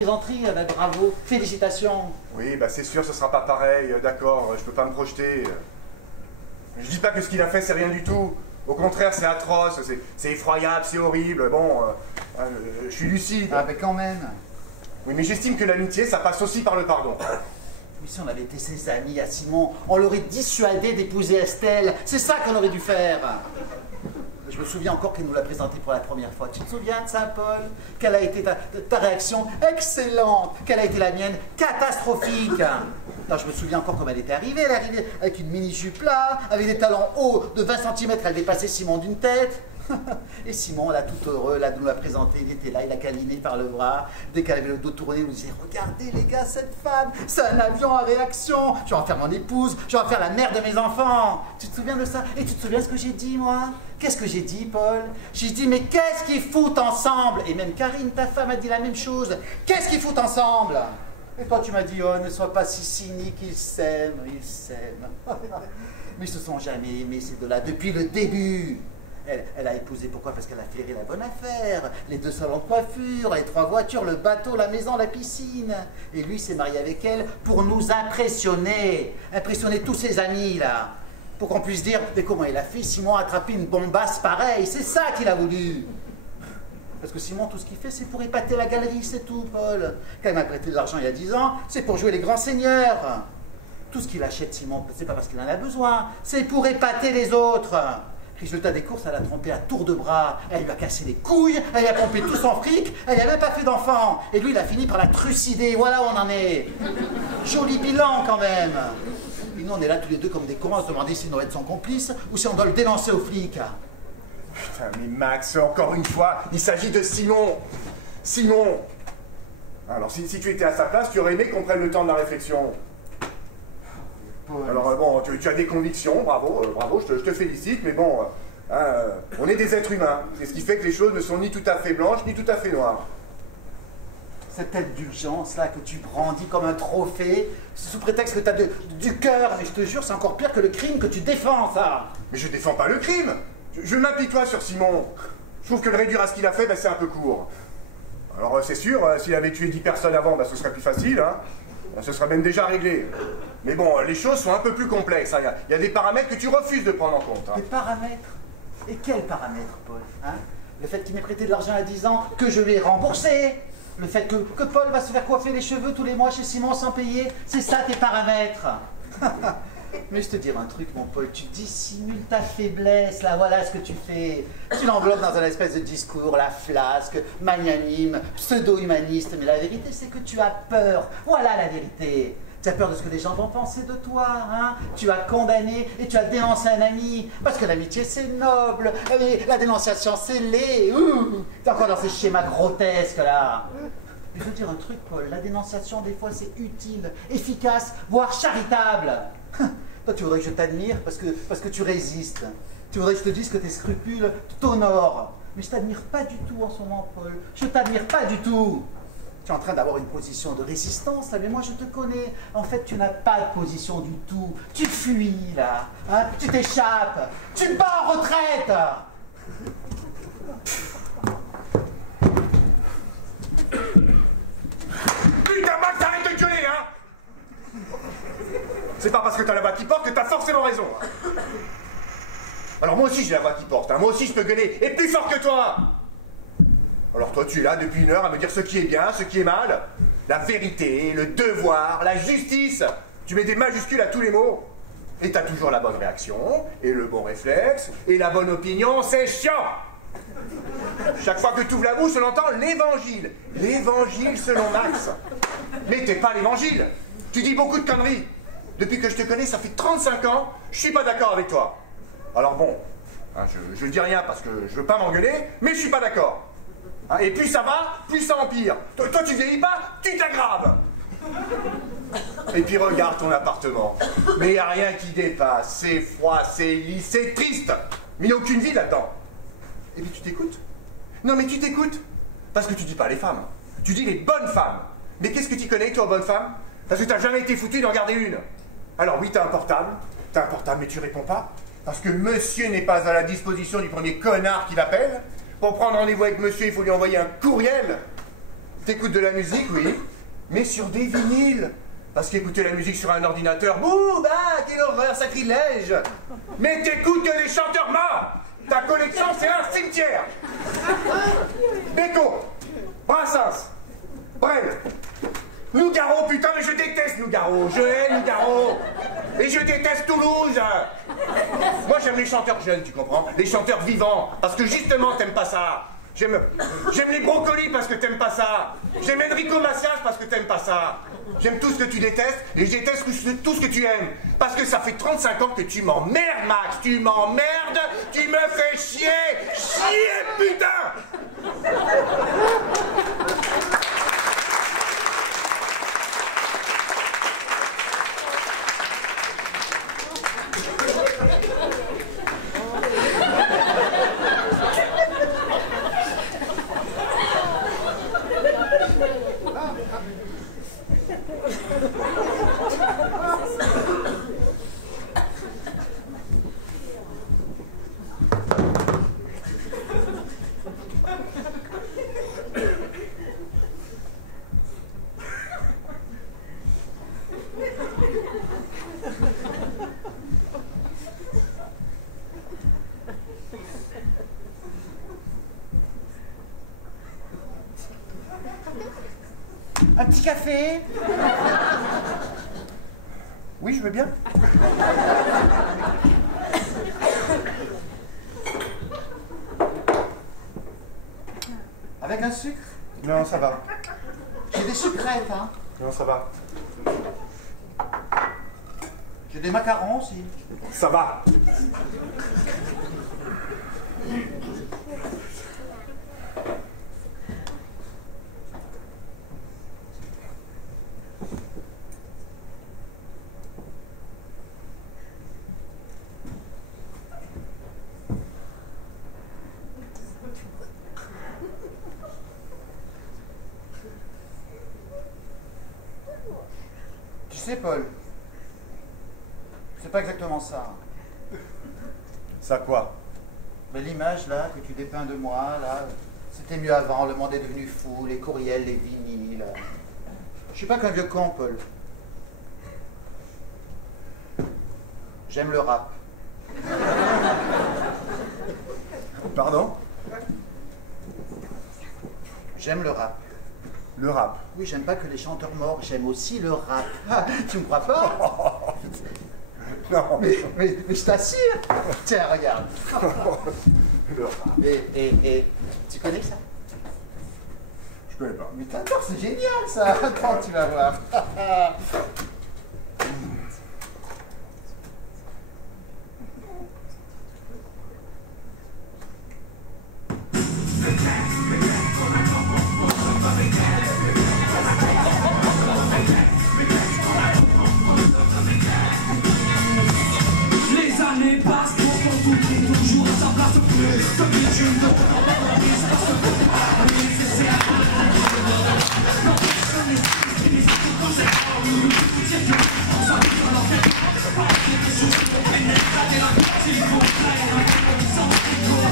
Plaisanterie, bravo, félicitations. Oui, bah c'est sûr, ce sera pas pareil, d'accord, je peux pas me projeter. Je dis pas que ce qu'il a fait, c'est rien du tout. Au contraire, c'est atroce, c'est effroyable, c'est horrible. Bon, je suis lucide. Ah, mais quand même. Oui, mais j'estime que l'amitié, ça passe aussi par le pardon. Mais si on avait été ses amis à Simon, on l'aurait dissuadé d'épouser Estelle. C'est ça qu'on aurait dû faire. Je me souviens encore qu'elle nous l'a présenté pour la première fois. Tu te souviens de ça, Paul? Quelle a été ta réaction? Excellente. Quelle a été la mienne? Catastrophique. Non, je me souviens encore comme elle était arrivée. Elle est arrivée avec une mini-jupe là, avec des talons hauts de 20 cm. Elle dépassait Simon d'une tête. Et Simon, là, tout heureux, là, nous l'a présenté. Il était là, il l'a câliné par le bras. Dès qu'elle avait le dos tourné, il nous disait: regardez, les gars, cette femme, c'est un avion à réaction. Je vais en faire mon épouse, je vais en faire la mère de mes enfants. Tu te souviens de ça? Et tu te souviens ce que j'ai dit, moi? Qu'est-ce que j'ai dit, Paul? J'ai dit: mais qu'est-ce qu'ils foutent ensemble? Et même Karine, ta femme, a dit la même chose. Qu'est-ce qu'ils foutent ensemble? Et toi, tu m'as dit: oh, ne sois pas si cynique, ils s'aiment, ils s'aiment. Mais ils se sont jamais aimés, ces deux-là, depuis le début. Elle a épousé, pourquoi? Parce qu'elle a flairé la bonne affaire. Les 2 salons de coiffure, les 3 voitures, le bateau, la maison, la piscine. Et lui s'est marié avec elle pour nous impressionner. Impressionner tous ses amis, là. Pour qu'on puisse dire: mais comment il a fait, Simon, a attrapé une bombasse pareille? C'est ça qu'il a voulu. Parce que Simon, tout ce qu'il fait, c'est pour épater la galerie, c'est tout, Paul. Quand il m'a prêté de l'argent il y a 10 ans, c'est pour jouer les grands seigneurs. Tout ce qu'il achète, Simon, c'est pas parce qu'il en a besoin, c'est pour épater les autres. Résultat des courses, elle a trompé à tour de bras, elle lui a cassé les couilles, elle lui a pompé tout son fric, elle n'a même pas fait d'enfant. Et lui, il a fini par la trucider, voilà où on en est. Joli bilan quand même. Et nous, on est là tous les deux comme des cons à se demander si on doit être son complice ou si on doit le dénoncer aux flics. Putain, mais Max, encore une fois, il s'agit de Simon. Simon. Alors, si tu étais à sa place, tu aurais aimé qu'on prenne le temps de la réflexion. Alors bon, tu as des convictions, bravo, bravo, je te félicite, mais bon, on est des êtres humains. C'est ce qui fait que les choses ne sont ni tout à fait blanches, ni tout à fait noires. Cette indulgence-là que tu brandis comme un trophée, sous prétexte que tu as du cœur, mais je te jure, c'est encore pire que le crime que tu défends, ça. Mais je défends pas le crime. Je m'applique toi sur Simon. Je trouve que le réduire à ce qu'il a fait, ben, c'est un peu court. Alors c'est sûr, s'il avait tué 10 personnes avant, ben, ce serait plus facile, hein. Ce sera même déjà réglé. Mais bon, les choses sont un peu plus complexes. Hein. Il y a des paramètres que tu refuses de prendre en compte. Hein. Des paramètres? Et quels paramètres, Paul, hein? Le fait qu'il m'ait prêté de l'argent à 10 ans, que je lui ai remboursé. Le fait que Paul va se faire coiffer les cheveux tous les mois chez Simon sans payer. C'est ça tes paramètres. Mais je te dirai un truc, mon Paul, tu dissimules ta faiblesse, là, voilà ce que tu fais. Tu l'enveloppes dans un espèce de discours, la flasque, magnanime, pseudo-humaniste, mais la vérité, c'est que tu as peur. Voilà la vérité. Tu as peur de ce que les gens vont penser de toi, hein? Tu as condamné et tu as dénoncé un ami, parce que l'amitié, c'est noble, mais la dénonciation, c'est laid. T'es encore dans ces schémas grotesques, là. Je veux dire un truc, Paul, la dénonciation, des fois, c'est utile, efficace, voire charitable. Toi, tu voudrais que je t'admire parce que tu résistes. Tu voudrais que je te dise que tes scrupules t'honorent. Mais je t'admire pas du tout en ce moment, Paul. Je t'admire pas du tout. Tu es en train d'avoir une position de résistance, là, mais moi, je te connais. En fait, tu n'as pas de position du tout. Tu fuis, là. Hein? Tu t'échappes. Tu te bats en retraite. Putain, Max, arrête de gueuler, hein! C'est pas parce que t'as la voix qui porte que t'as forcément raison. Alors moi aussi j'ai la voix qui porte, hein. Moi aussi je peux gueuler, et plus fort que toi. Alors toi tu es là depuis 1 heure à me dire ce qui est bien, ce qui est mal. La vérité, le devoir, la justice. Tu mets des majuscules à tous les mots. Et t'as toujours la bonne réaction, et le bon réflexe, et la bonne opinion, c'est chiant. Chaque fois que tu ouvres la bouche, on entend l'évangile. L'évangile selon Max. Mais t'es pas l'évangile. Tu dis beaucoup de conneries. Depuis que je te connais, ça fait 35 ans, je suis pas d'accord avec toi. Alors bon, hein, je dis rien parce que je veux pas m'engueuler, mais je suis pas d'accord. Hein, et plus ça va, plus ça empire. Toi tu vieillis pas, tu t'aggraves. Et puis regarde ton appartement. Mais y a rien qui dépasse, c'est froid, c'est lisse, c'est triste. Mais y a aucune vie là-dedans. Et puis tu t'écoutes. Non mais tu t'écoutes. Parce que tu dis pas les femmes. Tu dis les bonnes femmes. Mais qu'est-ce que tu connais toi, bonne femme? Parce que t'as jamais été foutu d'en garder une. Alors oui, t'as un portable, mais tu réponds pas. Parce que monsieur n'est pas à la disposition du premier connard qui l'appelle. Pour prendre rendez-vous avec monsieur, il faut lui envoyer un courriel. T'écoutes de la musique, oui, mais sur des vinyles. Parce qu'écouter la musique sur un ordinateur, bouh, bah, quelle horreur, sacrilège. Mais t'écoutes que des chanteurs morts. Ta collection, c'est un cimetière. Bacon, Brassens, Brel, Nougaro, putain, mais je déteste Nougaro. Je hais Nougaro. Et je déteste Toulouse. Moi, j'aime les chanteurs jeunes, tu comprends? Les chanteurs vivants. Parce que justement, t'aimes pas ça. J'aime les brocolis parce que t'aimes pas ça. J'aime Enrico Macias parce que t'aimes pas ça. J'aime tout ce que tu détestes et je déteste tout ce que tu aimes. Parce que ça fait 35 ans que tu m'emmerdes, Max. Tu m'emmerdes, tu me fais chier. Chier, putain. Un petit café? Oui, je veux bien. Avec un sucre? Non, ça va. J'ai des sucrètes, hein. Non, ça va. J'ai des macarons aussi. Ça va. Tu sais, Paul, c'est pas exactement ça. Ça quoi? Mais l'image, là, que tu dépeins de moi, là, c'était mieux avant, le monde est devenu fou, les courriels, les vinyles. Je suis pas qu'un vieux con, Paul. J'aime le rap. Pardon? J'aime le rap. Le rap. Oui, j'aime pas que les chanteurs morts, j'aime aussi le rap. Ah, tu me crois pas? Non. Mais je t'assure. Tiens, regarde. Le rap. Et tu connais ça? Je connais pas. Mais t'adores, c'est génial ça. Attends, tu vas voir. Les années passent, pourtant tout est toujours à sa place. Comme les jeunes ne comprennent pas la vie, c'est parce que nécessaire. Non, ce n'est quand c'est pas nous, c'est que on s'en dit dans leur tête. Pas des choses qu'on pénètre, ça t'est la vie, s'il faut créer un peu de sang, il faut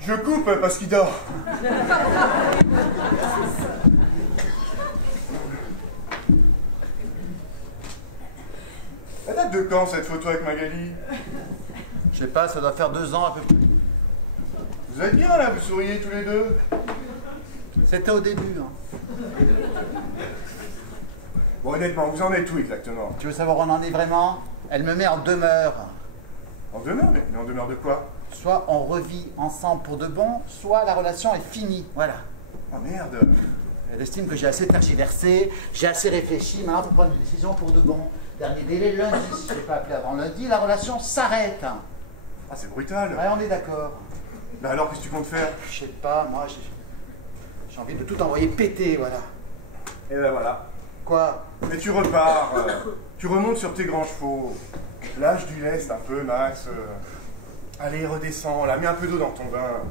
Je coupe parce qu'il dort. Elle date de quand cette photo avec Magali? Je sais pas, ça doit faire 2 ans à peu près. Vous êtes bien là, vous souriez tous les deux. C'était au début. Hein. Bon, honnêtement, vous en êtes où exactement? Tu veux savoir où on en est vraiment? Elle me met en demeure. En demeure? Mais en demeure de quoi? Soit on revit ensemble pour de bon, soit la relation est finie. Voilà. Oh merde. Elle estime que j'ai assez tergiversé, j'ai assez réfléchi maintenant pour prendre une décision pour de bon. Dernier délai, lundi. Si je ne l'ai pas appelé avant lundi, la relation s'arrête. Ah, c'est brutal. Ouais, on est d'accord. Bah alors, qu'est-ce que tu comptes faire? Je sais pas, moi, j'ai envie de tout envoyer péter, voilà. Et ben voilà. Quoi? Mais tu repars, tu remontes sur tes grands chevaux. Lâche du lest un peu, Max. Allez, redescends, là, mets un peu d'eau dans ton vin.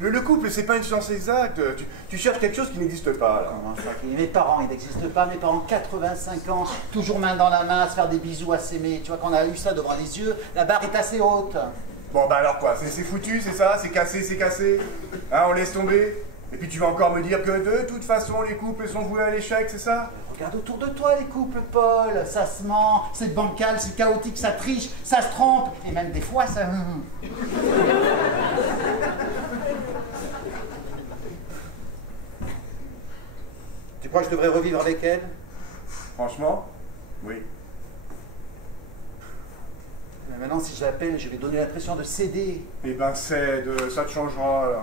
Le couple, c'est pas une science exacte. Tu cherches quelque chose qui n'existe pas, là. Comment ça? Mes parents, ils n'existent pas. Mes parents, 85 ans, toujours main dans la main, à se faire des bisous, à s'aimer. Tu vois, quand on a eu ça devant les yeux, la barre est assez haute. Bon, bah alors quoi? C'est foutu, c'est ça? C'est cassé, c'est cassé? Hein, on laisse tomber? Et puis tu vas encore me dire que de toute façon, les couples sont voués à l'échec, c'est ça? Regarde autour de toi les couples, Paul. Ça se ment, c'est bancal, c'est chaotique, ça triche, ça se trompe. Et même des fois, ça... Tu crois que je devrais revivre avec elle? Franchement, oui. Mais maintenant, si je l'appelle, je vais donner l'impression de céder. Eh ben cède, ça te changera, là.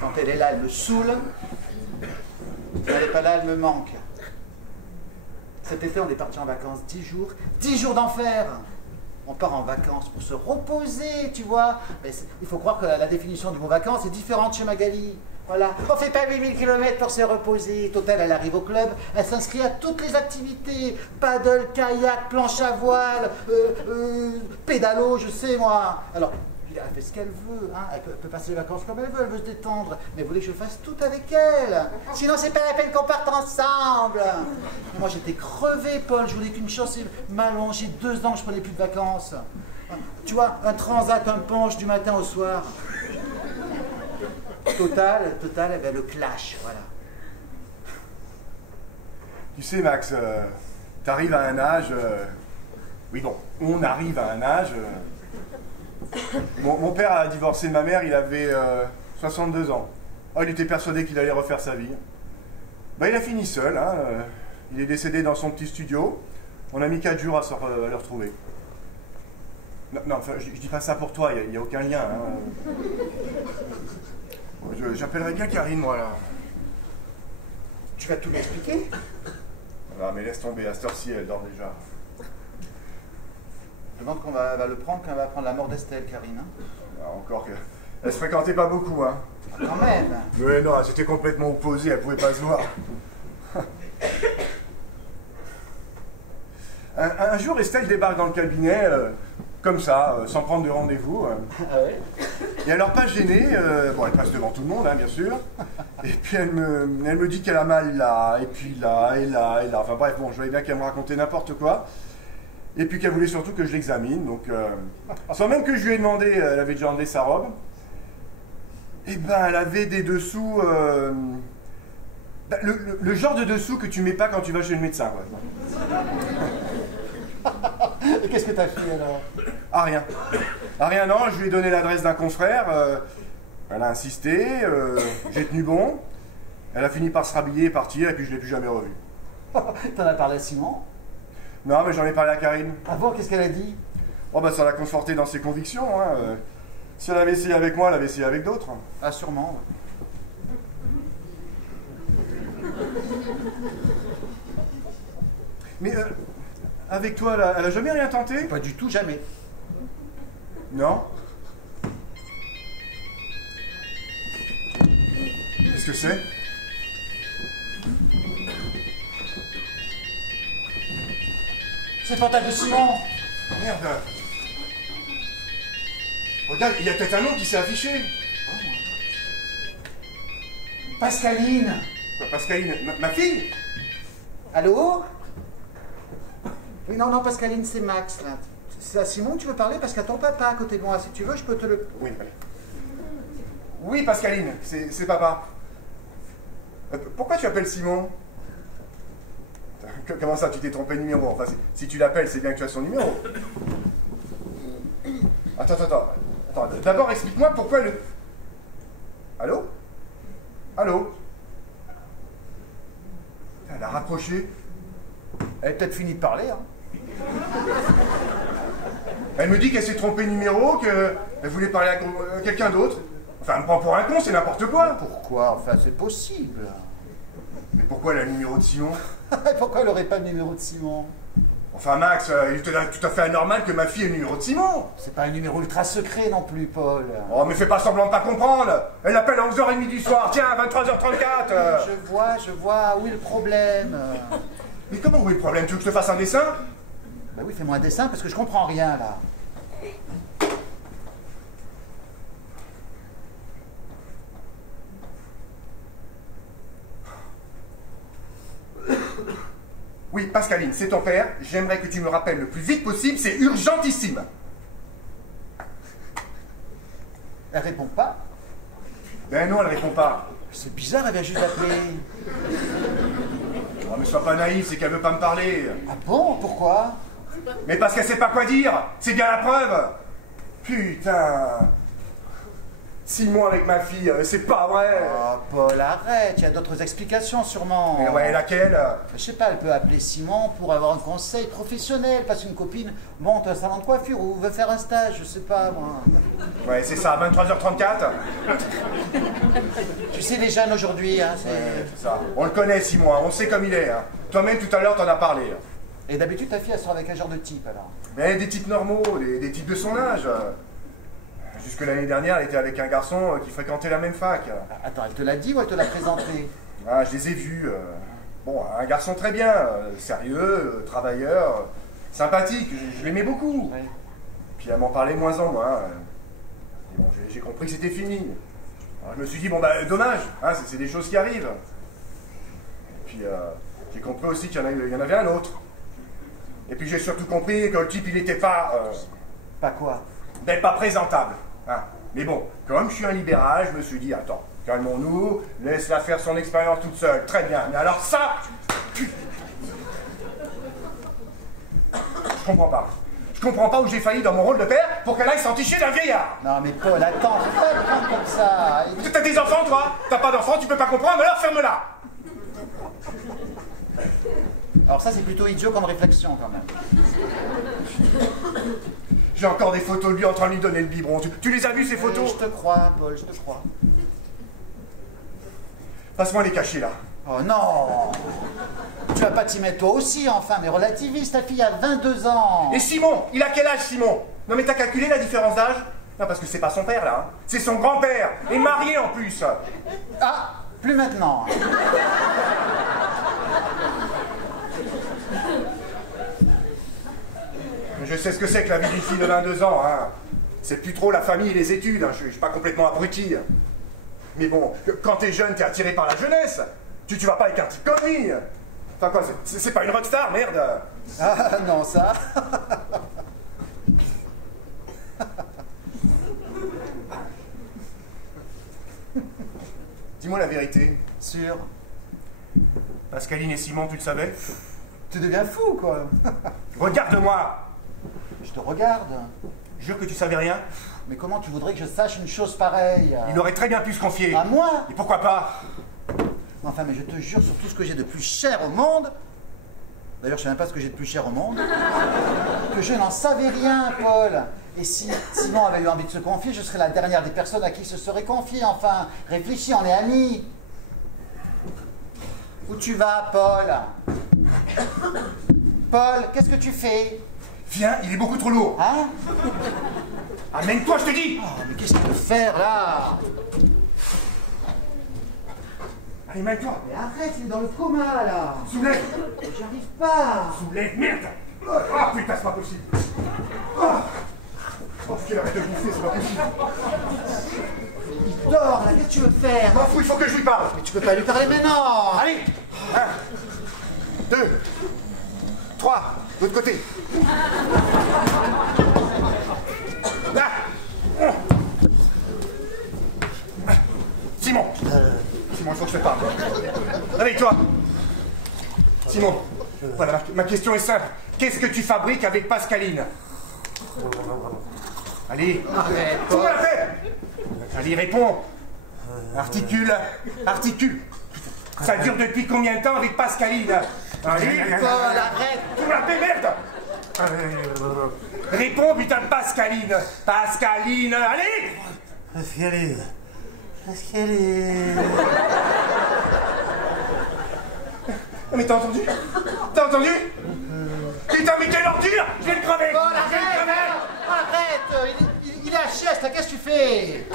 Quand elle est là, elle me saoule. Quand elle n'est pas là, elle me manque. Cet été, on est parti en vacances 10 jours. 10 jours d'enfer! On part en vacances pour se reposer, tu vois. Mais il faut croire que la définition du mot vacances est différente chez Magali. Voilà. On fait pas 8000 km pour se reposer. Total, elle arrive au club, elle s'inscrit à toutes les activités. Paddle, kayak, planche à voile, pédalo, je sais moi. Alors, elle fait ce qu'elle veut, hein. Elle peut passer les vacances comme elle veut se détendre. Mais vous voulez que je fasse tout avec elle? Sinon, c'est pas la peine qu'on parte ensemble. Et moi, j'étais crevé, Paul. Je voulais qu'une chose, c'est m'allonger. 2 ans que je prenais plus de vacances. Tu vois, un transat, un punch du matin au soir. Total, elle avait le clash, voilà. Tu sais, Max, t'arrives à un âge... Oui, bon, on arrive à un âge... Mon père a divorcé de ma mère, il avait 62 ans. Oh, il était persuadé qu'il allait refaire sa vie. Bah, il a fini seul, hein. Il est décédé dans son petit studio. On a mis 4 jours à le retrouver. Non, enfin, je dis pas ça pour toi, il n'y a aucun lien. Hein. J'appellerais bien Karine, moi, là. Tu vas tout m'expliquer? Ah, mais laisse tomber, à cette heure-ci, elle dort déjà. Je demande qu'on va le prendre quand elle va prendre la mort d'Estelle, Karine. Hein? Ah, encore que... Elle se fréquentait pas beaucoup, hein. Quand même. Mais non, elles étaient complètement opposées, elles pouvaient pas se voir. Un jour, Estelle débarque dans le cabinet, comme ça, sans prendre de rendez-vous. Ah ouais? Et alors, pas gênée, bon, elle passe devant tout le monde, hein, bien sûr. Et puis elle me dit qu'elle a mal là, et puis là, et là, et là. Enfin bref, bon, je voyais bien qu'elle me racontait n'importe quoi. Et puis qu'elle voulait surtout que je l'examine, donc... sans même que je lui ai demandé, elle avait déjà enlevé sa robe. Et ben, elle avait des dessous... le genre de dessous que tu mets pas quand tu vas chez le médecin, quoi. Et qu'est-ce que t'as fait, alors? Ah, rien. Ah, rien, non, je lui ai donné l'adresse d'un confrère. Elle a insisté, j'ai tenu bon. Elle a fini par se rhabiller et partir, et puis je ne l'ai plus jamais revue. T'en as parlé à Simon? Non, mais j'en ai parlé à Karine. Ah bon, qu'est-ce qu'elle a dit? Oh, bah ça l'a conforté dans ses convictions, hein. Si elle avait essayé avec moi, elle avait essayé avec d'autres. Ah, sûrement. Mais, avec toi, elle a jamais rien tenté? Pas du tout, jamais. Non? Qu'est-ce que c'est? C'est le portable de Simon. Merde. Regarde, il y a peut-être un nom qui s'est affiché. Pascaline. Quoi, Pascaline, ma fille? Allô? Oui, non, Pascaline, c'est Max, là. C'est à Simon que tu veux parler parce qu'il y a ton papa à côté de moi. Si tu veux, je peux te le... Oui, allez. Oui, Pascaline, c'est papa. Pourquoi tu appelles Simon? Comment ça, tu t'es trompé de numéro? Enfin, si tu l'appelles, c'est bien que tu as son numéro. Attends. D'abord, explique-moi pourquoi le... Allô? Allô? Elle a rapproché. Elle a peut-être fini de parler, hein. Elle me dit qu'elle s'est trompée de numéro, qu'elle voulait parler à quelqu'un d'autre. Enfin, elle me prend pour un con, c'est n'importe quoi. Pourquoi? Enfin, c'est possible. Mais pourquoi elle a le numéro de Simon? Pourquoi elle n'aurait pas le numéro de Simon? Enfin, Max, il est tout à fait anormal que ma fille ait le numéro de Simon. C'est pas un numéro ultra secret non plus, Paul. Oh, mais fais pas semblant de pas comprendre. Elle appelle à 11h30 du soir, tiens, à 23h34. Je vois, où est le problème? Mais comment, où est le problème? Tu veux que je te fasse un dessin? Bah oui, fais-moi un dessin parce que je comprends rien, là. Oui, Pascaline, c'est ton père. J'aimerais que tu me rappelles le plus vite possible, c'est urgentissime. Elle répond pas. Ben non, elle répond pas. C'est bizarre, elle vient juste d'appeler. Oh, mais sois pas naïf, c'est qu'elle veut pas me parler. Ah bon? Pourquoi? Mais parce qu'elle sait pas quoi dire. C'est bien la preuve. Putain. Simon avec ma fille, c'est pas vrai. Oh, Paul, arrête, il y a d'autres explications sûrement. Mais ouais, laquelle? Je sais pas, elle peut appeler Simon pour avoir un conseil professionnel, parce qu'une copine monte un salon de coiffure ou veut faire un stage, je sais pas moi. Ouais, c'est ça, 23h34. Tu sais, les jeunes aujourd'hui, hein, c'est... Ouais, c'est ça. On le connaît, Simon, hein, on sait comme il est. Hein. Toi-même, tout à l'heure, t'en as parlé. Et d'habitude, ta fille, elle sort avec un genre de type, alors? Mais des types normaux, des types de son âge. Jusque l'année dernière, elle était avec un garçon qui fréquentait la même fac. Attends, elle te l'a dit ou elle te l'a présenté? Ah, je les ai vus. Bon, un garçon très bien, sérieux, travailleur, sympathique, je l'aimais beaucoup. Ouais. Puis elle m'en parlait de moins en moins. Et bon, j'ai compris que c'était fini. Alors, je me suis dit, bon, bah, dommage, hein, c'est des choses qui arrivent. Et puis, j'ai compris aussi qu'il y en avait un autre. Et puis, j'ai surtout compris que le type, il n'était pas... Pas quoi? Ben, pas présentable. Hein. Mais bon, comme je suis un libéral, je me suis dit, attends, calmons-nous, laisse-la faire son expérience toute seule. Très bien. Mais alors ça... Je comprends pas. Je comprends pas où j'ai failli dans mon rôle de père pour qu'elle aille s'enticher d'un vieillard. Non mais Paul, attends, faut pas le prendre comme ça. T'as des enfants, toi? T'as pas d'enfants, tu peux pas comprendre, alors ferme-la. Alors ça, c'est plutôt idiot comme réflexion, quand même. J'ai encore des photos de lui en train de lui donner le biberon. Tu les as vues, ces photos? Je te crois, Paul, je te crois. Passe-moi les cachets, là. Oh non! Tu vas pas t'y mettre toi aussi, enfin, mais relativise, ta fille a 22 ans. Et Simon? Il a quel âge, Simon? Non, mais t'as calculé la différence d'âge? Non, parce que c'est pas son père, là. Hein. C'est son grand-père. Et marié, en plus. Ah, plus maintenant. Je sais ce que c'est que la vie d'une fille de 22 ans, hein. C'est plus trop la famille et les études, hein. Je suis pas complètement abruti. Mais bon, quand t'es jeune, t'es attiré par la jeunesse. Tu vas pas avec un type comme lui. Enfin quoi, c'est pas une rockstar, merde. Ah non, ça. Dis-moi la vérité. Sûr. Pascaline et Simon, tu le savais? Tu deviens fou, quoi. Regarde-moi. Je te regarde. Jure que tu savais rien. Mais comment tu voudrais que je sache une chose pareille? Il aurait très bien pu se confier. À moi? Et pourquoi pas? Enfin, mais je te jure sur tout ce que j'ai de plus cher au monde, d'ailleurs je sais même pas ce que j'ai de plus cher au monde, que je n'en savais rien, Paul. Et si Simon avait eu envie de se confier, je serais la dernière des personnes à qui il se serait confié. Enfin, réfléchis, on est amis. Où tu vas, Paul? Paul, qu'est-ce que tu fais? Viens, il est beaucoup trop lourd. Hein? Amène-toi, je te dis. Oh, mais qu'est-ce qu'il veut faire, là? Allez, mets-toi. Mais arrête, il est dans le coma, là. Soulève. J'y arrive pas. Soulève, merde. Ah, putain, c'est pas possible. Ah. Oh, qu'il arrête de bouffer, c'est pas possible. Il dort, là, qu'est-ce que tu veux faire? M'en fous, il faut que je lui parle. Mais tu peux pas lui parler maintenant. Allez. 1, 2, 3, de l'autre côté. Simon, il faut que je te parle. Réveille-toi. Simon, voilà, ma question est simple. Qu'est-ce que tu fabriques avec Pascaline? Allez, Arrête, tout Paul. la fait. Allez, réponds. Articule, articule. Ça dure depuis combien de temps avec Pascaline? Allez, Paul, arrête. tout la fait, merde. Réponds, putain, Pascaline. Pascaline, allez. Pascaline. Pascaline. Mais t'as entendu? T'as entendu? Putain, mais quelle ordure! Je vais le crever! Paul, Je vais le crever! arrête. Il est à sieste, là, qu'est-ce que tu fais?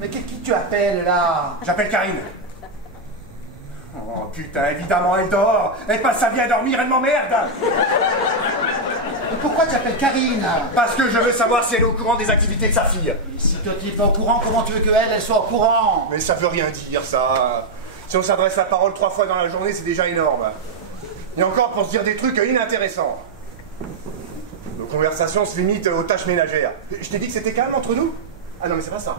Mais qui tu appelles, là? J'appelle Karine. Oh putain, évidemment, elle dort. Elle passe sa vie à dormir, elle m'emmerde. Mais pourquoi tu appelles Karine? Parce que je veux savoir si elle est au courant des activités de sa fille. Si toi tu n'es pas au courant, comment tu veux qu'elle soit au courant? Mais ça veut rien dire, ça. Si on s'adresse la parole 3 fois dans la journée, c'est déjà énorme. Et encore pour se dire des trucs inintéressants. Nos conversations se limitent aux tâches ménagères. Je t'ai dit que c'était calme entre nous? Ah non, mais c'est pas ça.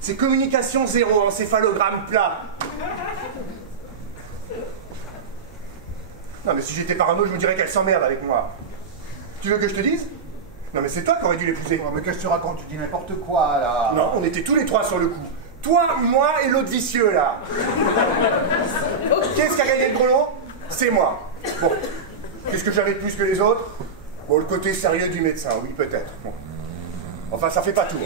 C'est communication zéro, encéphalogramme plat. Non, mais si j'étais parano, je me dirais qu'elle s'emmerde avec moi. Tu veux que je te dise? Non, mais c'est toi qui aurais dû l'épouser. Oh, mais qu'est-ce que tu racontes? Tu dis n'importe quoi, là. Non, on était tous les 3 sur le coup. Toi, moi et l'autre vicieux, là. Qu'est-ce qui a gagné le gros lot? C'est moi. Bon. Qu'est-ce que j'avais de plus que les autres? Bon, le côté sérieux du médecin, oui, peut-être. Bon. Enfin, ça fait pas tout.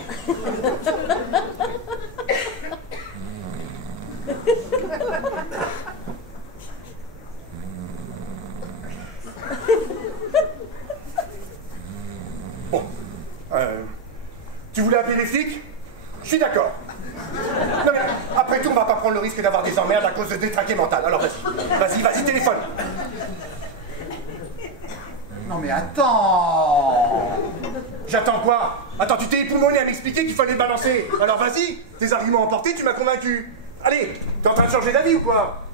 Bon. Tu voulais appeler les flics? Je suis d'accord. Non mais, après tout, on va pas prendre le risque d'avoir des emmerdes à cause de détraqué mental. Alors vas-y, téléphone. Non mais attends. J'attends quoi? Attends, tu t'es époumoné à m'expliquer qu'il fallait balancer. Alors vas-y, tes arguments emportés, tu m'as convaincu. Allez, t'es en train de changer d'avis ou quoi?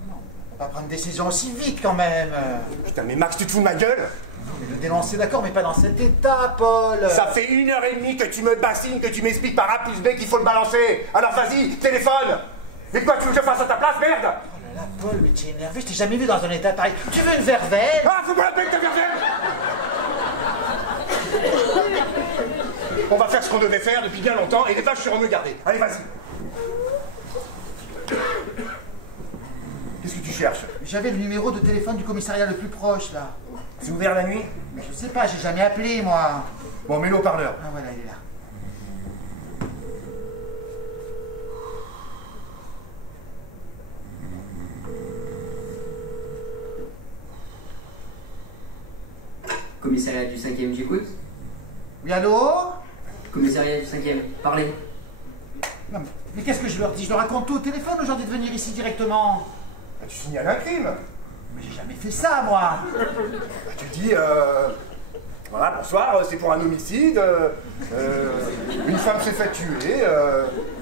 On va prendre une décision aussi vite quand même. Putain, mais Max, tu te fous de ma gueule? Mais le dénoncer, d'accord, mais pas dans cet état, Paul. Ça fait 1h30 que tu me bassines, que tu m'expliques par A plus B qu'il faut le balancer. Alors vas-y, téléphone. Et quoi, tu veux que je fasse à ta place, merde? Oh là là, Paul, mais tu es énervé, je t'ai jamais vu dans un état pareil. Tu veux une verveine? Ah, faut pas la peine de verveine. On va faire ce qu'on devait faire depuis bien longtemps et les vaches seront mieux gardées. Allez, vas-y. Qu'est-ce que tu cherches? J'avais le numéro de téléphone du commissariat le plus proche, là. C'est ouvert la nuit? Mais je sais pas, j'ai jamais appelé, moi. Bon, mets-le au parleur. Ah voilà, il est là. Commissariat du 5e, j'écoute. Oui, allô? Commissariat du 5e, parlez. Non, mais qu'est-ce que je leur dis? Je leur raconte tout au téléphone ou j'ai envie de venir ici directement? Bah, tu signales un crime. Mais j'ai jamais fait ça, moi. Bah, tu dis, voilà, bonsoir, c'est pour un homicide. Une femme s'est faite tuer,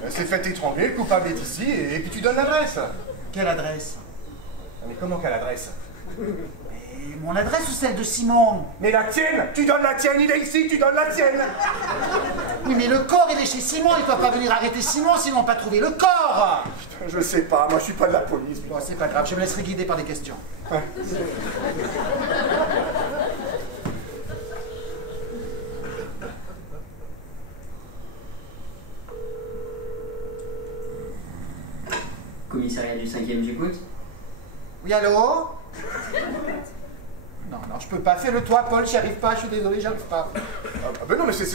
elle s'est faite étrangler, le coupable est ici, et puis tu donnes l'adresse. Quelle adresse? Ah, mais comment quelle adresse? Et mon adresse ou celle de Simon? Mais la tienne! Tu donnes la tienne, il est ici, tu donnes la tienne! Oui, mais le corps, il est chez Simon, il peut pas venir arrêter Simon s'ils n'ont pas trouvé le corps. Putain, je sais pas, moi je suis pas de la police. Bon, c'est pas grave, je me laisserai guider par des questions. Ouais. Commissariat du 5e, j'écoute. Oui, allô? Non, je peux pas. Fais-le-toi, Paul, j'y arrive pas, je suis désolé, j'y arrive pas. Ah ben non, mais c'est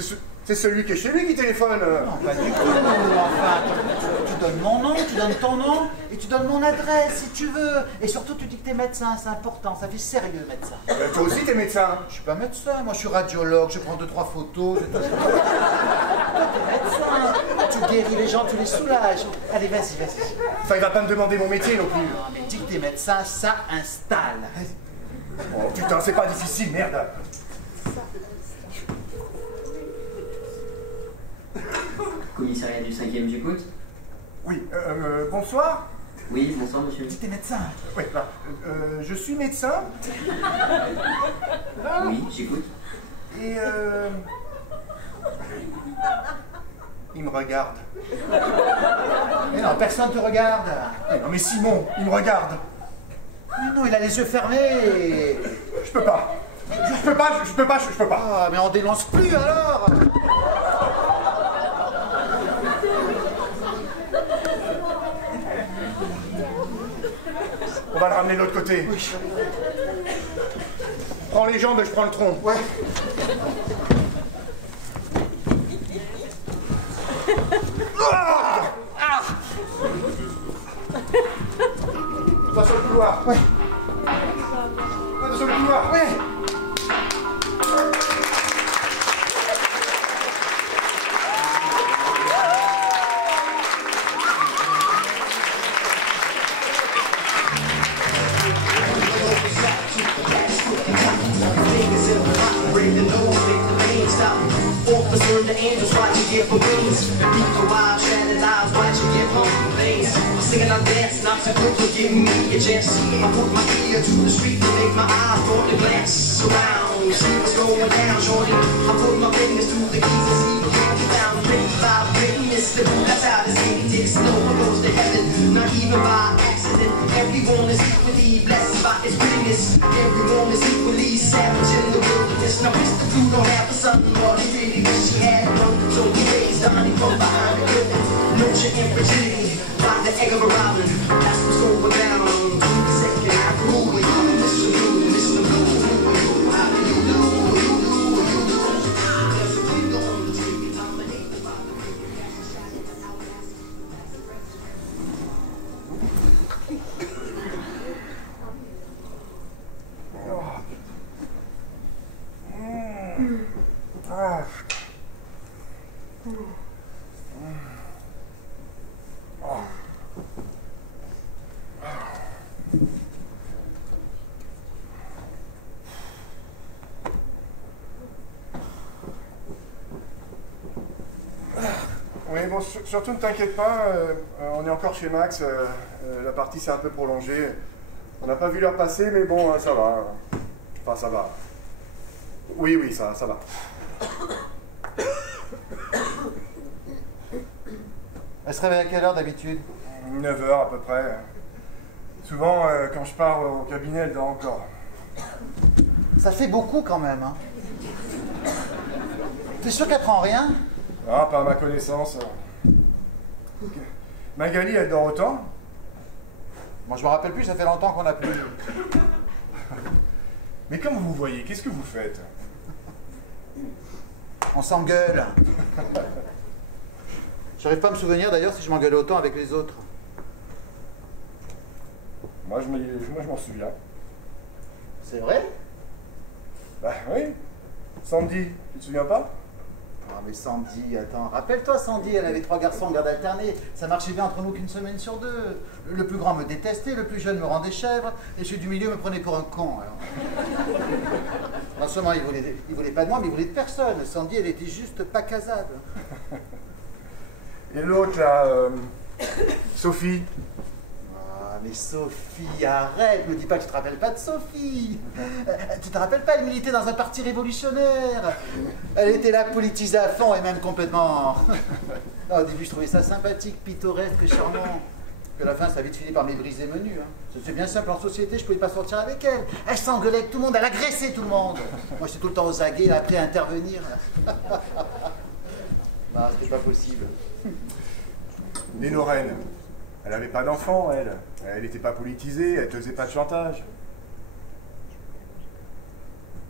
celui qui est chez lui qui téléphone. Non, pas du tout, enfin. Tu donnes mon nom, tu donnes ton nom, et tu donnes mon adresse si tu veux. Et surtout, tu dis que t'es médecin, c'est important, ça fait sérieux, médecin. Toi aussi, t'es médecin. Je suis pas médecin, moi je suis radiologue, je prends 2-3 photos. Toi, t'es médecin, tu guéris les gens, tu les soulages. Allez, vas-y. Enfin, il va pas me demander mon métier non plus. Non, mais dis que t'es médecin, ça installe. Oh putain, c'est pas difficile, merde. Commissariat du 5e, j'écoute. Oui, bonsoir. Oui, bonsoir, monsieur. Dis que t'es médecin. Oui, je suis médecin Oui, j'écoute. et Il me regarde. Mais non, personne te regarde. Non mais Simon, il me regarde. Mais non, il a les yeux fermés. Je peux pas. Je peux pas. Ah, mais on dénonce plus alors. On va le ramener de l'autre côté. Oui. Prends les jambes et je prends le tronc. Ouais. Toi sur le couloir. Ouais. Toi sur le couloir. Ouais. Officer, the angels watch you get for wings. Beat the wild, shattered eyes, watch you get hungry things. Singing I dance, not too quick for giving me a chance. I put my ear to the street to make my eyes draw the glance around. See what's going down, shorty. I put my fingers through the keys and see what can down. Great vibe, great mystic. That's how this game takes. No one goes to heaven, not even by accident. Everyone is equally blessed by its witness. Everyone is equally savage in the wilderness. Now Mr. Blue don't have a son, but he really wish he had one. So he raised Donnie from behind the curtain. Nurture and fragility, like the egg of a robin. That's what's going down. To the second I grew with you, Mr. Blue, Mr. Blue. How do you do? There's a finger on the trigger, time to hate the bottom. Oui, bon, surtout ne t'inquiète pas, on est encore chez Max, la partie s'est un peu prolongée. On n'a pas vu l'heure passer, mais bon, ça va. Enfin, ça va. Oui, ça va. Elle se réveille à quelle heure d'habitude? 9h à peu près. Souvent, quand je pars au cabinet, elle dort encore. Ça fait beaucoup quand même, hein. T'es sûr qu'elle prend rien? Ah, pas à ma connaissance. Magali, elle dort autant? Moi je me rappelle plus, ça fait longtemps qu'on n'a plus. Mais comme vous voyez, qu'est-ce que vous faites? On s'engueule. J'arrive pas à me souvenir d'ailleurs si je m'engueule autant avec les autres. Moi, je m'en souviens. C'est vrai? Bah oui. Sandy, tu te souviens pas? Ah mais Sandy, attends, rappelle-toi Sandy, elle avait 3 garçons en garde alternée, ça marchait bien entre nous qu'une semaine sur 2. Le plus grand me détestait, le plus jeune me rendait chèvre, et celui du milieu me prenait pour un con. Alors. Non seulement il voulait pas de moi, mais il voulait de personne. Sandy, elle était juste pas casable. Et l'autre là, Sophie. Ah mais Sophie, arrête, me dis pas que tu te rappelles pas de Sophie. Tu te rappelles pas, elle militait dans un parti révolutionnaire. Elle était là politisée à fond et même complètement... Au début je trouvais ça sympathique, pittoresque, charmant. Puis à la fin ça a vite fini par m'ébriser menu. Hein. C'est bien simple, en société je pouvais pas sortir avec elle. Elle s'engueulait avec tout le monde, elle agressait tout le monde. Moi j'étais tout le temps aux aguets, après à intervenir. Non, c'était pas possible. Et Lorraine, elle avait pas d'enfant, elle. Elle n'était pas politisée, elle te faisait pas de chantage.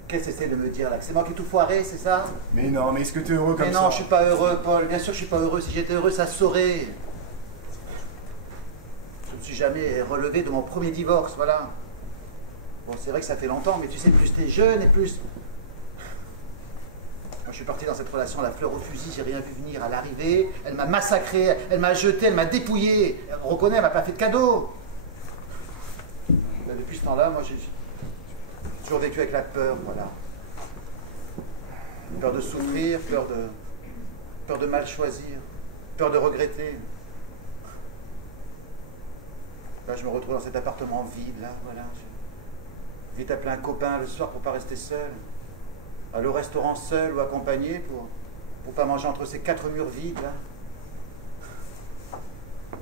Qu'est-ce que c'est de me dire là? Que c'est moi qui ai tout foiré, c'est ça? Mais non, mais est-ce que tu es heureux comme ça? Mais non, je suis pas heureux, Paul. Bien sûr que je suis pas heureux. Si j'étais heureux, ça se saurait. Je ne suis jamais relevé de mon premier divorce, voilà. Bon, c'est vrai que ça fait longtemps, mais tu sais, plus t'es jeune et plus... Moi, je suis parti dans cette relation à la fleur au fusil, j'ai rien vu venir à l'arrivée. Elle m'a massacré, elle m'a jeté, elle m'a dépouillé. Elle reconnaît, elle m'a pas fait de cadeau. Ben, depuis ce temps-là, moi, j'ai toujours vécu avec la peur, voilà. Peur de souffrir, peur de mal choisir, peur de regretter. Là, je me retrouve dans cet appartement vide, là, voilà. Je vite appeler un copain le soir pour pas rester seul. Aller au restaurant seul ou accompagné pour pas manger entre ces 4 murs vides, là.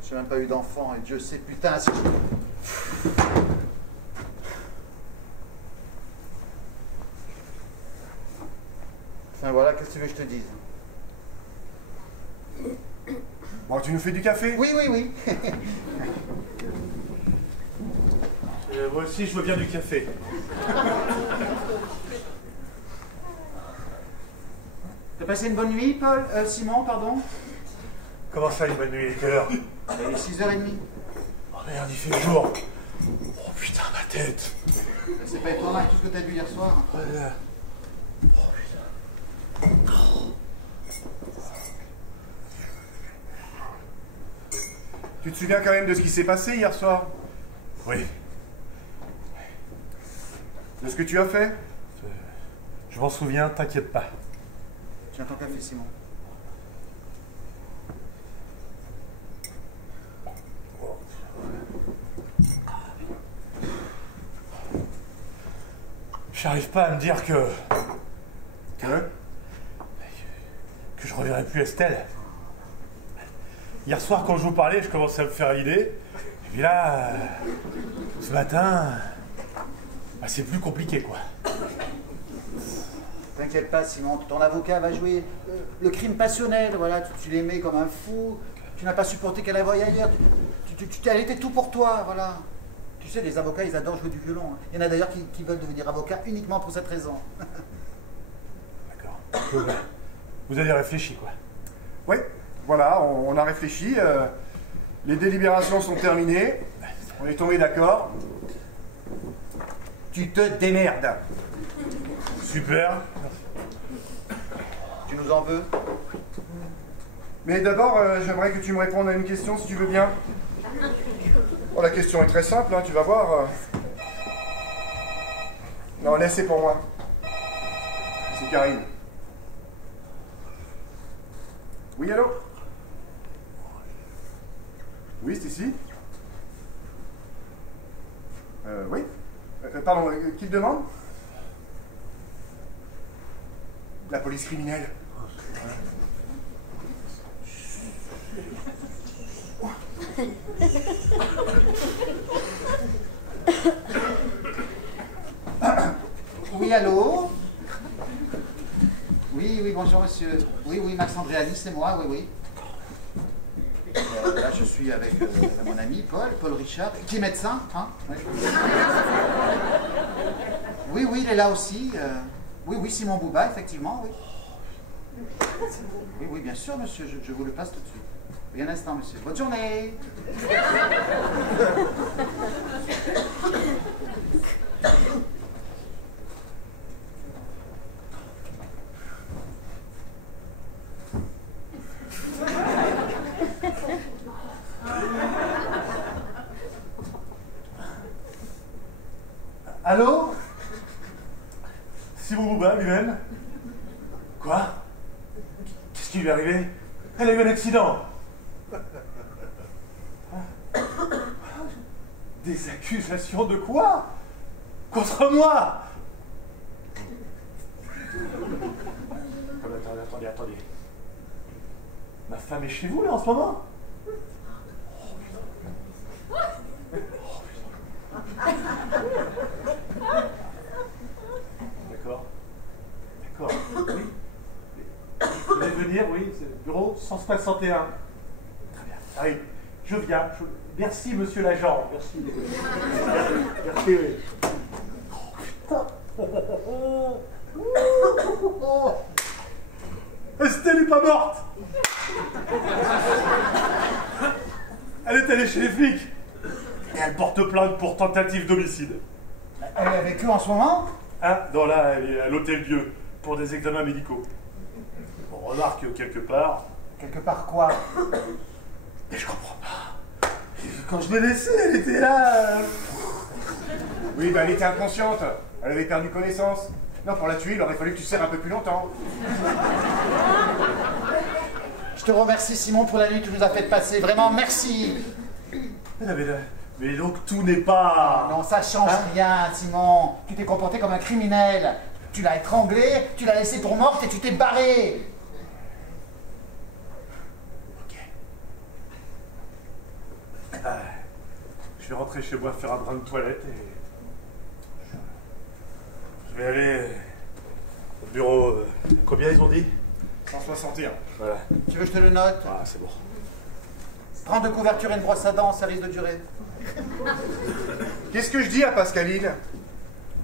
J'ai même pas eu d'enfant, et Dieu sait, putain, si... Enfin voilà, qu'est-ce que tu veux que je te dise? Bon, tu nous fais du café? Oui, oui, oui. Moi aussi, je veux bien du café. T'as passé une bonne nuit, Paul? Simon, pardon? Comment ça, une bonne nuit? Quelle heure? Il est 6h30. Oh merde, il fait jour. Oh putain, ma tête. C'est pas étonnant avec tout ce que t'as vu hier soir. Voilà. Oh putain. Tu te souviens quand même de ce qui s'est passé hier soir? Oui, De ce que tu as fait? je m'en souviens, t'inquiète pas. Tiens ton café, Simon. J'arrive pas à me dire que Que? je reverrai plus Estelle. Hier soir, quand je vous parlais, je commençais à me faire l'idée. Et puis là, ce matin, bah, c'est plus compliqué, quoi. T'inquiète pas, Simon, ton avocat va jouer le crime passionnel, voilà, tu l'aimais comme un fou, tu n'as pas supporté qu'elle aille ailleurs, elle était tout pour toi, voilà. Tu sais, les avocats, ils adorent jouer du violon. Hein. Il y en a d'ailleurs qui veulent devenir avocats uniquement pour cette raison. D'accord. Vous avez réfléchi, quoi. Oui, voilà, on a réfléchi. Les délibérations sont terminées. On est tombé d'accord. Tu te démerdes. Super. Tu nous en veux? Mais d'abord, j'aimerais que tu me répondes à une question, si tu veux bien. Oh, la question est très simple, hein, tu vas voir. Non, laisse, c'est pour moi. C'est Karine. Oui, allô? Oui, c'est ici? Oui? Pardon, qui te demande? La police criminelle. Oui, allô? Oui, oui, bonjour monsieur. Oui, oui, Max Andréani, c'est moi, oui, oui. Là, je suis avec mon ami Paul Richard, qui est médecin, hein? Ouais. Oui, oui, il est là aussi. Oui, oui, Simon Bouba, effectivement, oui. Oui, oui, bien sûr, monsieur, je vous le passe tout de suite. Oui, un instant, monsieur. Bonne journée. Allô? Simon Bouba, lui-même? Quoi? Qu'est-ce qui lui est arrivé? Elle a eu un accident. Des accusations de quoi? Contre moi? Attendez. Ma femme est chez vous, là, en ce moment? D'accord. Oui. Vous allez venir, oui, c'est le bureau 161. Très bien. Allez, je viens. Merci, monsieur l'agent. Merci. Merci, oui. Estelle n'est pas morte. Elle est allée chez les flics. Et elle porte plainte pour tentative d'homicide. Elle est avec eux en ce moment? Ah, non, là, elle est à l'Hôtel Dieu pour des examens médicaux. On remarque que quelque part... Quelque part quoi? Mais je comprends pas. Quand je l'ai laissée, elle était là... Oui, bah elle était inconsciente. Elle avait perdu connaissance. Non, pour la tuer, il aurait fallu que tu serres un peu plus longtemps. Je te remercie, Simon, pour la nuit que tu nous as fait passer. Vraiment, merci. Mais donc tout n'est pas... Non, ça change rien, Simon. Tu t'es comporté comme un criminel. Tu l'as étranglée, tu l'as laissée pour morte et tu t'es barré. Ok. rentrer chez moi faire un brin de toilette et... Je vais aller au bureau... Combien ils ont dit? 161. Voilà. Tu veux que je te le note? Ah, c'est bon. Prends de couverture et une brosse à dents, ça risque de durer. Qu'est-ce que je dis à Pascaline?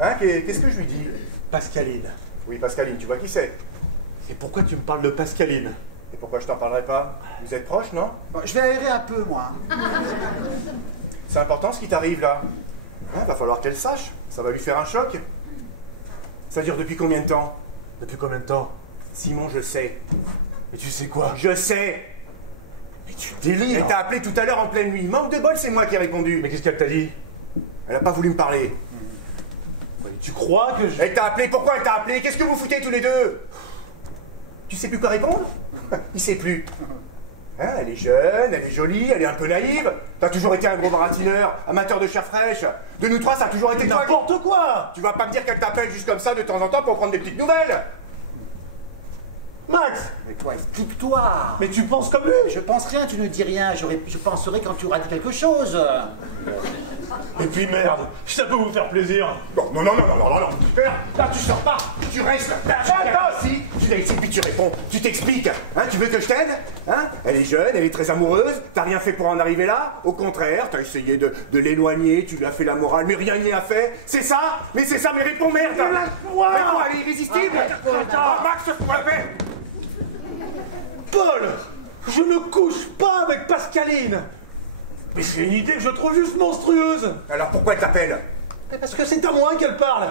Hein, qu'est-ce que je lui dis? Pascaline. Oui, Pascaline, tu vois qui c'est? Et pourquoi tu me parles de Pascaline? Et pourquoi je t'en parlerai pas? Vous êtes proches, non? Bon, je vais aérer un peu, moi. C'est important ce qui t'arrive là. Hein, va falloir qu'elle sache. Ça va lui faire un choc. Ça dure depuis combien de temps? Depuis combien de temps? Simon, je sais. Et tu sais quoi? Je sais. Mais tu Elle délires. t'a appelé tout à l'heure en pleine nuit. Manque de bol, c'est moi qui ai répondu. Mais qu'est-ce qu'elle t'a dit? Elle a pas voulu me parler. Tu crois que je... Elle t'a appelé, pourquoi elle t'a appelé? Qu'est-ce que vous foutez tous les deux? Tu sais plus quoi répondre? Il sait plus. Hein, elle est jeune, elle est jolie, elle est un peu naïve. T'as toujours été un gros baratineur, amateur de chair fraîche. De nous trois, ça a toujours été toi. N'importe quoi! Tu vas pas me dire qu'elle t'appelle juste comme ça de temps en temps pour prendre des petites nouvelles? Max! Mais toi, explique-toi. Mais tu penses comme lui! Je pense rien, tu ne dis rien. Je penserai quand tu auras dit quelque chose. Et puis merde, ça peut vous faire plaisir. Non, super. Là, tu sors pas, tu restes là. Attends, si. Tu viens ici puis tu réponds, tu t'expliques. Hein, tu veux que je t'aide? Hein? Elle est jeune, elle est très amoureuse. T'as rien fait pour en arriver là? Au contraire, t'as essayé de l'éloigner, tu lui as fait la morale, mais rien n'y a fait. C'est ça? Mais c'est ça, mais réponds, merde. Lâche-moi. Réponds, elle est irrésistible. Attends. Max, fous la paix. Paul! Je ne couche pas avec Pascaline! Mais c'est une idée que je trouve juste monstrueuse! Alors pourquoi elle t'appelle? Mais parce que c'est à moi qu'elle parle!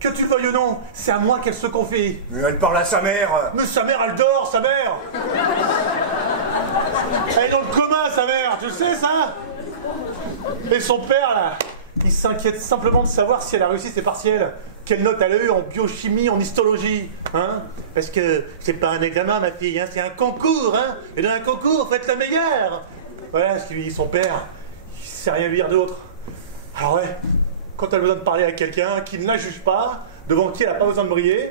Que tu le veuilles ou non, c'est à moi qu'elle se confie! Mais elle parle à sa mère. Mais sa mère, elle dort, sa mère! Elle est dans le coma, sa mère, tu sais ça? Et son père, là, il s'inquiète simplement de savoir si elle a réussi ses partiels. Quelle note elle a eu en biochimie, en histologie, hein? Parce que c'est pas un examen, ma fille, hein, c'est un concours, hein? Et dans un concours, faites la meilleure! Voilà ce qu'il lui dit son père. Il sait rien lire d'autre. Alors ouais, quand elle a besoin de parler à quelqu'un qui ne la juge pas, devant qui elle n'a pas besoin de briller,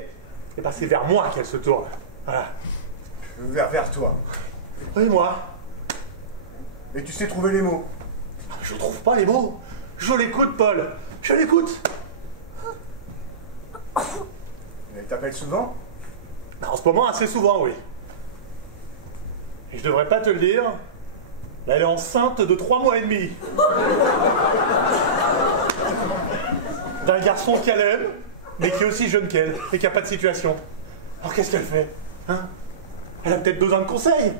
et ben c'est vers moi qu'elle se tourne. Voilà. Vers toi. Et moi? Et tu sais trouver les mots. Je trouve pas les mots. Je l'écoute, Paul. Je l'écoute. Elle t'appelle souvent? En ce moment, assez souvent, oui. Et je devrais pas te le dire, là, elle est enceinte de 3 mois et demi. D'un garçon qu'elle aime, mais qui est aussi jeune qu'elle, et qui n'a pas de situation. Alors qu'est-ce qu'elle fait? Hein? Elle a peut-être besoin de conseils.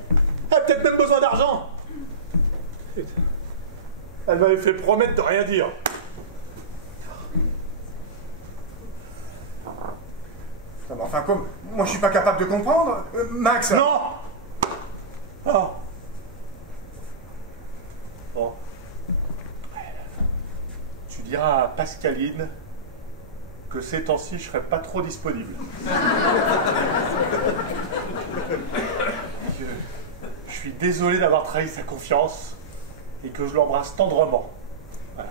Elle a peut-être même besoin d'argent. Elle m'avait fait promettre de rien dire. Non, mais enfin, comme moi je suis pas capable de comprendre. Max. Non! Oh. Bon. Tu diras à Pascaline que ces temps-ci, je serai pas trop disponible. Que je suis désolé d'avoir trahi sa confiance et que je l'embrasse tendrement. Voilà.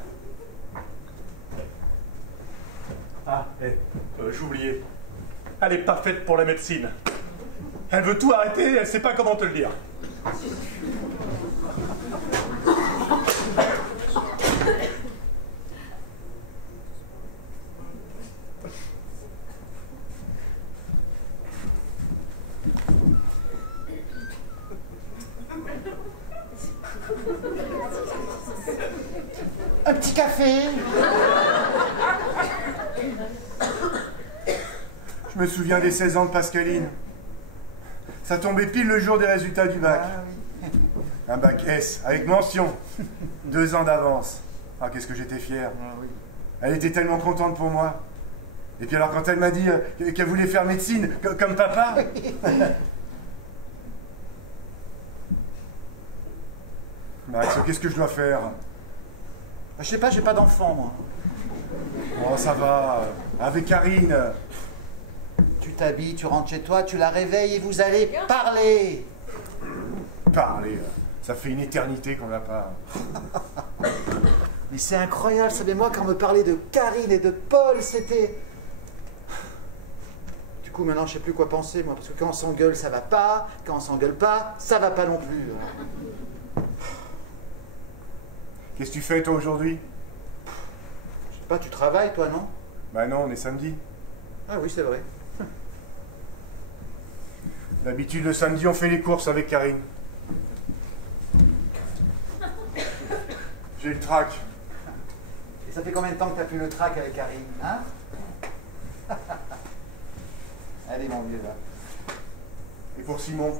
Ah, j'oubliais. Elle n'est pas faite pour la médecine. Elle veut tout arrêter, elle sait pas comment te le dire. Un petit café. Je me souviens des 16 ans de Pascaline. Ça tombait pile le jour des résultats du bac. Un bac S, avec mention. 2 ans d'avance. Ah, qu'est-ce que j'étais fier. Elle était tellement contente pour moi. Et puis alors quand elle m'a dit qu'elle voulait faire médecine, comme papa... Max, qu'est-ce que je dois faire? Je sais pas, j'ai pas d'enfant, moi. Oh, ça va. Avec Karine. Tu t'habilles, tu rentres chez toi, tu la réveilles et vous allez parler. Parler, ça fait une éternité qu'on n'a pas... Mais c'est incroyable, savez-moi, quand on me parlait de Karine et de Paul, c'était... Du coup, maintenant, je sais plus quoi penser, moi, parce que quand on s'engueule, ça va pas. Quand on s'engueule pas, ça va pas non plus. Qu'est-ce que tu fais, toi, aujourd'hui? Pas, tu travailles, toi, non? Bah non, on est samedi. Ah oui, c'est vrai. D'habitude, le samedi, on fait les courses avec Karine. J'ai le trac. Et ça fait combien de temps que tu as plus le trac avec Karine, hein? Allez, mon vieux, là. Et pour Simon?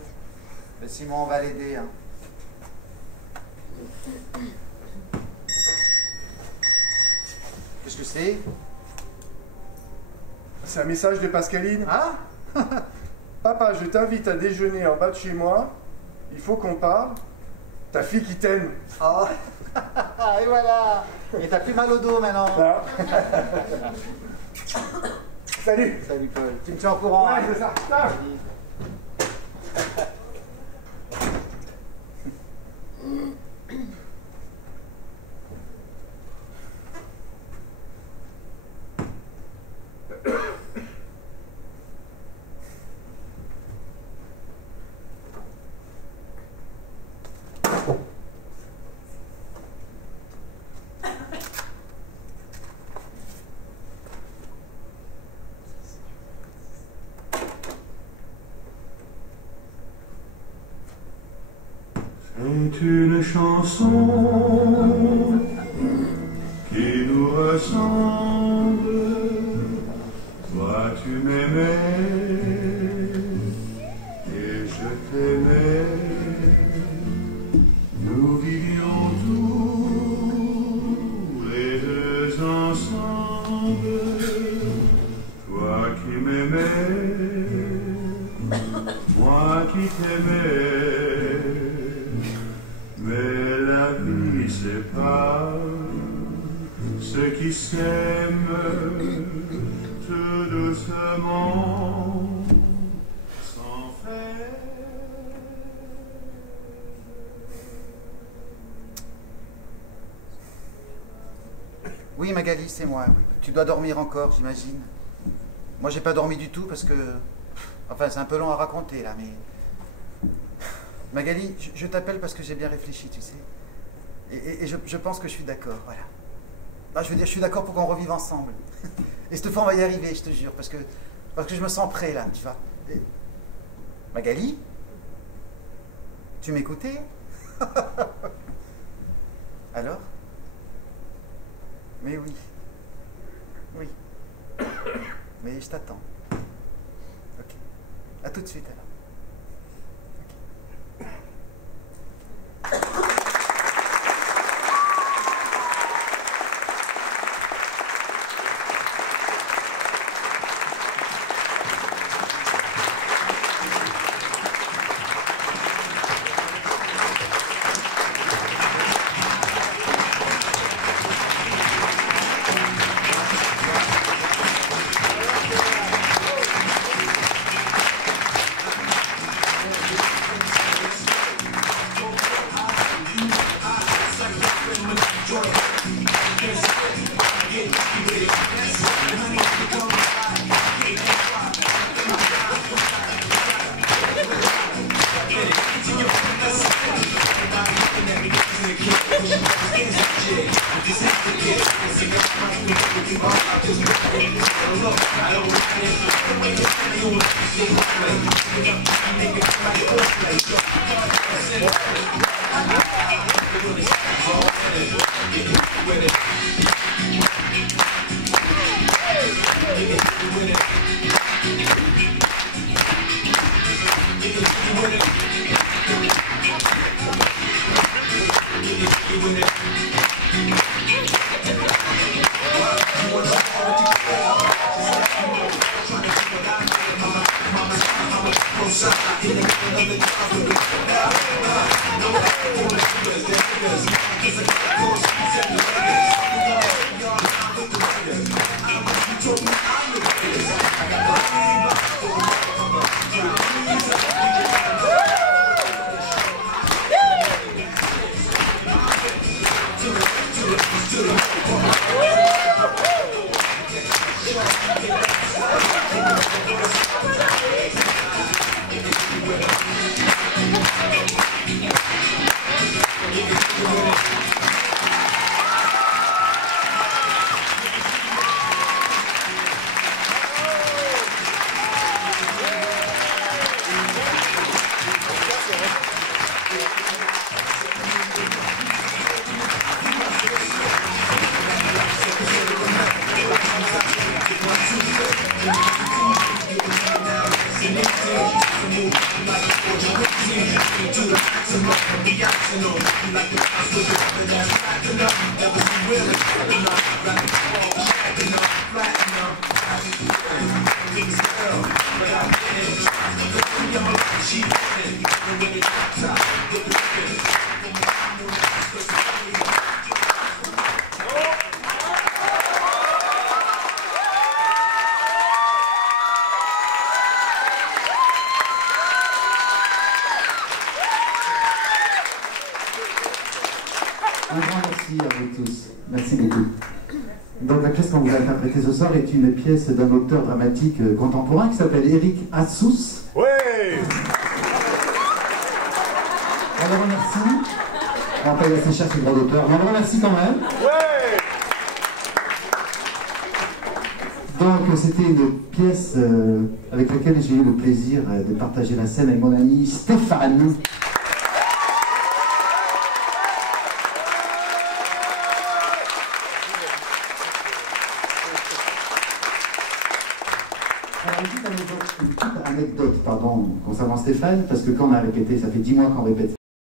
Mais Simon, on va l'aider, hein. Qu'est-ce que c'est? C'est un message de Pascaline. Ah? Papa, je t'invite à déjeuner en bas de chez moi. Il faut qu'on parle. Ta fille qui t'aime. Oh. Et voilà. Et t'as plus mal au dos maintenant. Ah. Salut. Salut Paul. Tu me tiens au courant, Ouais, hein? c'est ça. Ah. C'est une chanson qui nous ressemble. Toi tu m'aimais et je t'aimais. Nous vivions tous les deux ensemble. Toi qui m'aimais, moi qui t'aimais. Mais la vie sépare ceux qui s'aiment tout doucement sans faire. Oui, Magali, c'est moi, oui. Tu dois dormir encore, j'imagine. Moi, j'ai pas dormi du tout parce que... Enfin, c'est un peu long à raconter, là, mais... Magali, je t'appelle parce que j'ai bien réfléchi, tu sais. Et je pense que je suis d'accord, voilà. Bah, je veux dire, je suis d'accord pour qu'on revive ensemble. Et cette fois, on va y arriver, je te jure, parce que je me sens prêt, là, tu vois. Et... Magali? Tu m'écoutais? Alors? Mais oui. Oui. Mais je t'attends. Ok. À tout de suite, alors. Un grand merci à vous tous. Merci beaucoup. Donc la pièce qu'on vous a interprétée ce soir est une pièce d'un auteur dramatique contemporain qui s'appelle Eric Assous. Ouais. On le remercie. On paye assez cher ce droit d'auteur, mais on le remercie quand même. Ouais. Donc c'était une pièce avec laquelle j'ai eu le plaisir de partager la scène avec mon ami Stéphane. Alors, une petite anecdote, pardon, concernant Stéphane, parce que quand on a répété, ça fait 10 mois qu'on répète